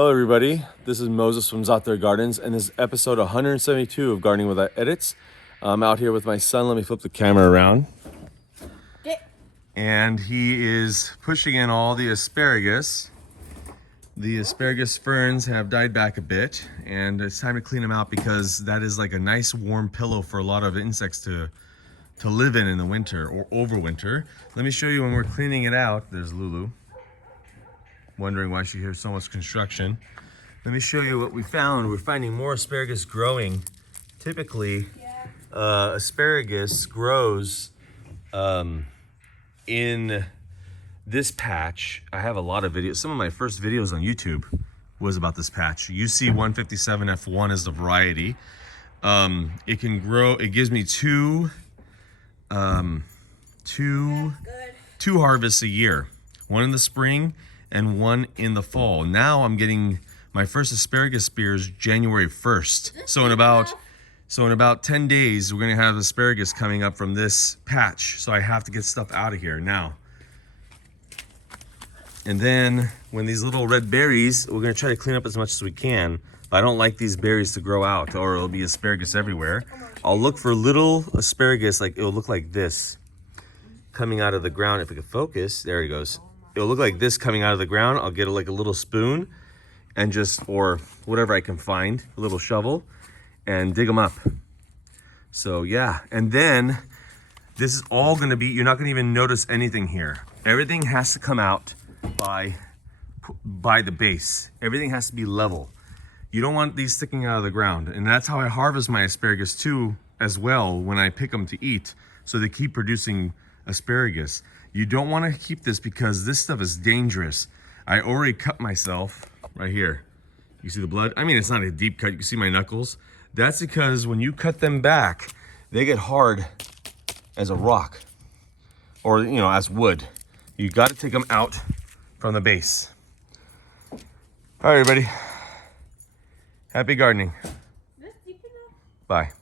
Hello everybody, this is Moses from Out There Gardens, and this is episode 172 of Gardening Without Edits. I'm out here with my son. Let me flip the camera around. And he is pushing in all the asparagus. The asparagus ferns have died back a bit, and it's time to clean them out because that is like a nice warm pillow for a lot of insects to live in the winter or overwinter. Let me show you when we're cleaning it out. There's Lulu, wondering why she hears so much construction. Let me show you what we found. We're finding more asparagus growing. Typically, asparagus grows in this patch. I have a lot of videos. Some of my first videos on YouTube was about this patch. UC 157F1 is the variety. It can grow. It gives me two harvests a year. One in the spring and one in the fall. Now I'm getting my first asparagus spears January 1st. So in about 10 days, we're gonna have asparagus coming up from this patch. So I have to get stuff out of here now. And then when these little red berries, we're gonna try to clean up as much as we can. But I don't like these berries to grow out or it'll be asparagus everywhere. I'll look for little asparagus, like it'll look like this coming out of the ground. If we could focus, there he goes. It'll look like this coming out of the ground. I'll get like a little spoon and or whatever I can find, a little shovel, and dig them up. So yeah, and then this is all gonna be, you're not gonna even notice anything here. Everything has to come out by the base. Everything has to be level. You don't want these sticking out of the ground. And that's how I harvest my asparagus too, as well, when I pick them to eat. So they keep producing asparagus. You don't want to keep this because this stuff is dangerous. I already cut myself right here. You see the blood? I mean, it's not a deep cut. You can see my knuckles. That's because when you cut them back, they get hard as a rock or, as wood. You got to take them out from the base. All right, everybody. Happy gardening. Bye.